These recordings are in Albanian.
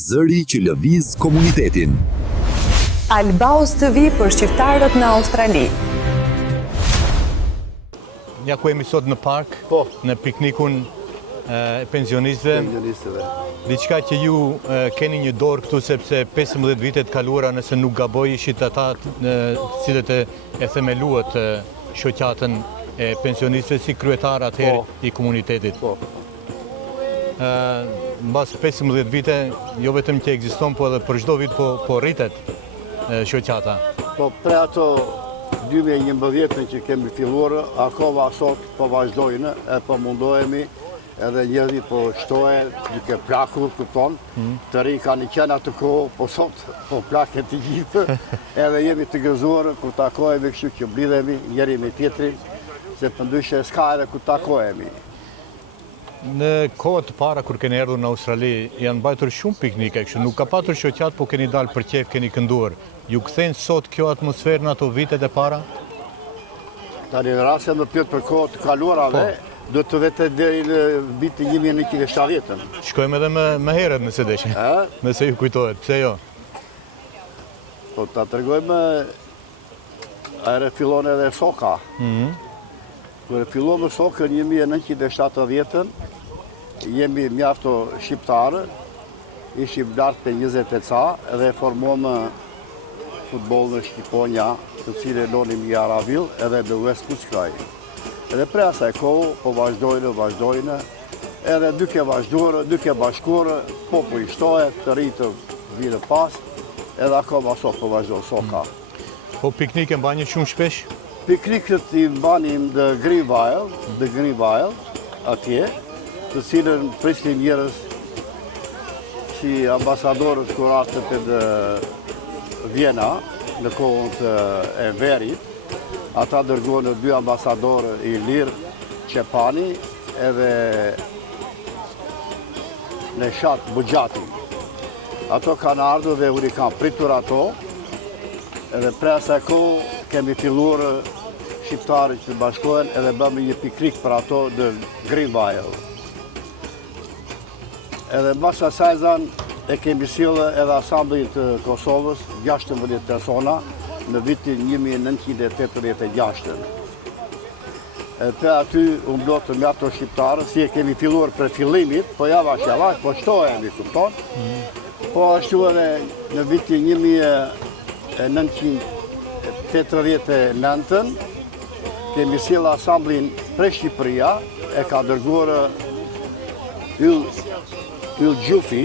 Zëri që lëviz komunitetin. Albaus TV për shqiptarët në Australi. Ja ku jemi sot në park, në piknikun e pensionistëve. Diçka që ju keni një dorë këtu sepse 15 vitet kaluara, nëse nuk gaboj, ishit ata cilët e themeluat shoqatën e pensionistëve si kryetar atëherë i komunitetit. Mbas 15 vite, jo vetëm që ekziston, po edhe për çdo vit po rritet shoqata. Po pre ato 2011 që kemi filluar, akoma sot po vazhdojnë, e po mundohemi edhe njerëzit po shtohen duke plakur, kupton, të ri kanë qenë atë kohë, po sot po plaket të gjithë, edhe jemi të gëzuar kur takohemi, kështu që blidhemi njëri me tjetrin, se përndryshe s'ka edhe kur takohemi. Në kohët të para kur keni erdhur në Australi, janë mbajtur shumë piknike, kështu nuk ka patur shoqat, po keni dalë për qef, keni kënduar. Ju kthejnë sot kjo atmosferë në ato vitet e para? Tani në rast se më pyet për kohët të kaluarave, do të vete deri në vitin 1970. Shkojmë edhe më herët nëse deshin. Nëse ju kujtohet, pse jo? Po ta tregojmë, ere fillon edhe soka. Kër fillon me sokën 1970, jemi mjafto shqiptarë, ishim lartë për 20 ca, edhe formuam futbol në Shqiponja, të cilë lonim i Aravil, edhe në West Puckaj. Edhe pre asaj kohë, po vazhdojnë, edhe duke vazhduar, duke bashkuar, po i shtohet, të rritë vinë pas, edhe akoma sot po vazhdojnë soka. Po piknike mbani shumë shpesh? Piknikët i mbanim dhe Greenville, atje, të cilën prisnin njerëz si ambasadorët kur artët edhe Vjena, në kohën të Enverit. Ata dërgonë 2 ambasadorë i lirë, Qepani edhe Neshat Bugjati. Ato kanë ardhur dhe unë i kanë pritur ato, edhe pre asaj kohë kemi filluar shqiptarët që bashkohen edhe bëmë një piknik për ato në Greenville. Edhe mbas asaj zanë e kemi sjellë edhe asamblin të Kosovës, 16 persona, në vitin 1986. Pe aty u mblodhë mjaft shqiptarë, si e kemi filluar për fillimit, po javash, po shtohemi, kupton. Po ashtu edhe në vitin 1989, kemi sjellë asamblin prej Shqipëria, e ka dërguar Yll Gjufi,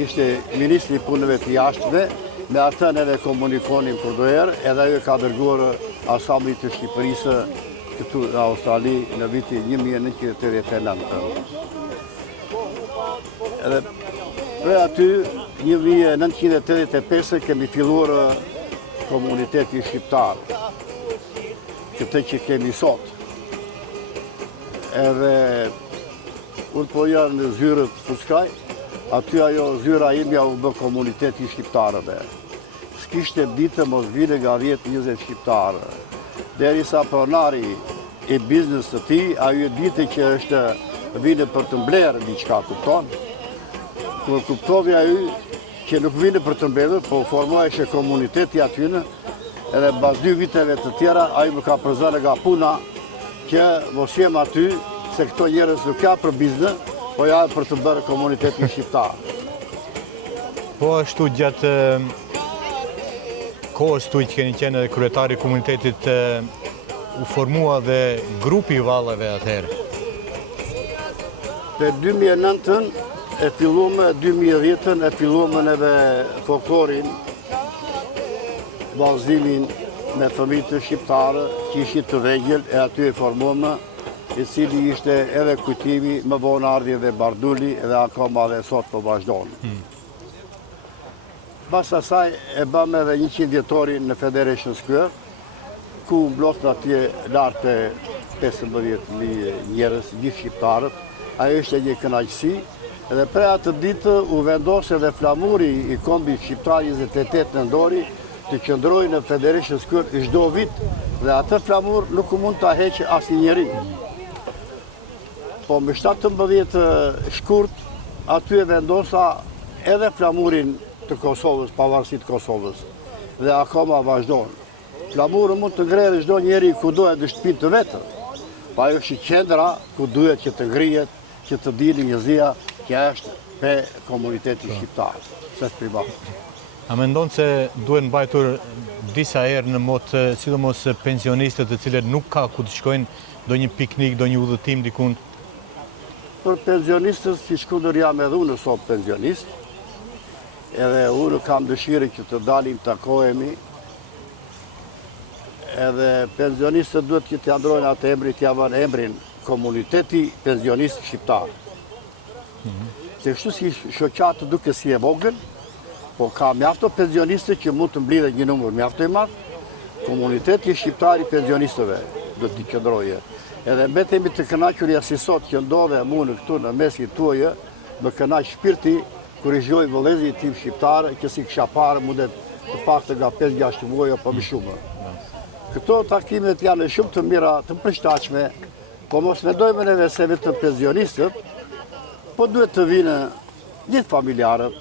ishte ministri i punëve të jashtëve, me atën edhe komunikonim përdoherë, edhe ajo ka dërguar asamblit të Shqipërisë këtu në Australi në vitin 1989. Edhe prej aty, 1985 kemi filluar komuniteti shqiptar, këtë që kemi sot. Edhe unë po janë në zyrët Puckaj, aty ajo zyra imja u bë komuniteti shqiptarëve. S'kishte ditë mos vile nga 10-20 shqiptarë. Derisa pronari i biznes të ti, ajo ditë që është vile për të mblerë diçka, kupton. Kër kuptovi ajo që nuk vile për të mbledhur, po formoheshe komuniteti atyne, edhe bas 2 viteve të tjera, ajo më ka përzarë nga puna që mos jem aty, se këto njerëz nuk ja për biznes, po ja për të bërë komunitetin shqiptar. Po ashtu gjatë kohës tuaj që keni qenë edhe kryetari i komunitetit, u formua dhe grupi i vallave atëherë. Te 2009 e filluam, 2010 e filluam edhe folklorin, vallëzimin me fëmijë të shqiptarë që ishin të vegjël, e aty e formuam, i cili ishte edhe kujtimi, më vonë ardhi edhe Barduli, edhe akoma dhe sot po vazhdon. Pas asaj e bëm edhe 100 vjetorin në Federation Square, ku mblodhën atje lartë 15.000 njerëz, gjithë shqiptarët. Ajo ishte një kënaqësi, edhe pre atë ditë u vendos edhe flamuri i kombit shqiptar 28 nëntori të qëndrojë në Federation Square çdo vit, dhe atë flamur nuk mund ta heqë asnjëri. Po me 17 shkurt aty e vendosa edhe flamurin të Kosovës, pavarësit Kosovës, dhe akoma vazhdojnë. Flamurën mund të ngrejë çdo njeri ku dohet në shtëpinë të vetën, pa ajo është qendra ku duhet që të ngrihet, që të dilë njëzia, që është pe komuniteti shqiptar, se është privat. A mendon se duhet mbajtur disa herë në motë, sidomos pensionistët të cilët nuk ka ku të shkojnë, do një piknik, do një udhëtim dikund? Për pensionistës që shkunder jam edhe unë sot pensionist, edhe unë kam dëshirë që të dalim të takohemi, edhe pensionistët duhet që të ndrojnë atë emri, të javën emrin komuniteti pensionist shqiptar. Se kështu si shoqatë duke si e vogël, po ka mjafto pensioniste që mund të mblidhe një numër mjafto i madh, komuniteti shqiptar i pensionistëve do t'i qëndroje. Edhe mbetemi të kënaqur si sot që ndodhe mu në këtu në mesit tuaje, më kënaq shpirti kur i gjoj vëllezërit tim shqiptarë, që si kisha parë mundet të paktë nga 5-6 muaj apo më shumë. Këto takimet janë shumë të mira, të përshtatshme, po mos mendojmë neve se vetëm pensionistët, po duhet të vinë gjithë familjarët,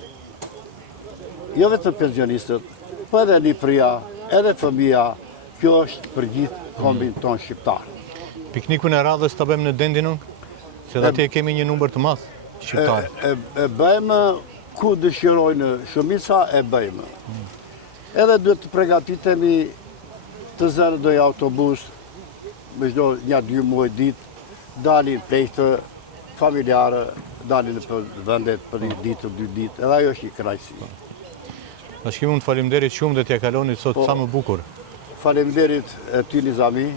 jo vetëm pensionistët, po edhe nipëria, edhe fëmija, kjo është për gjithë kombin tonë shqiptar. Piknikun e radhës të bëjmë në Dendinon? Se dhe atje kemi një numër të madh shqiptarë. E bëjmë ku dëshirojnë shumica, e bëjmë. Edhe duhet të përgatitemi të zërë doj autobus, me çdo 1-2 muaj ditë, dalin plejtë familjarë, dalin në vendet për 1 ditë, 2 ditë, edhe ajo është një kënaqësi. Bashkimu, të faleminderit shumë dhe t'ja kaloni sot sa më bukur. Faleminderit ty Nizami,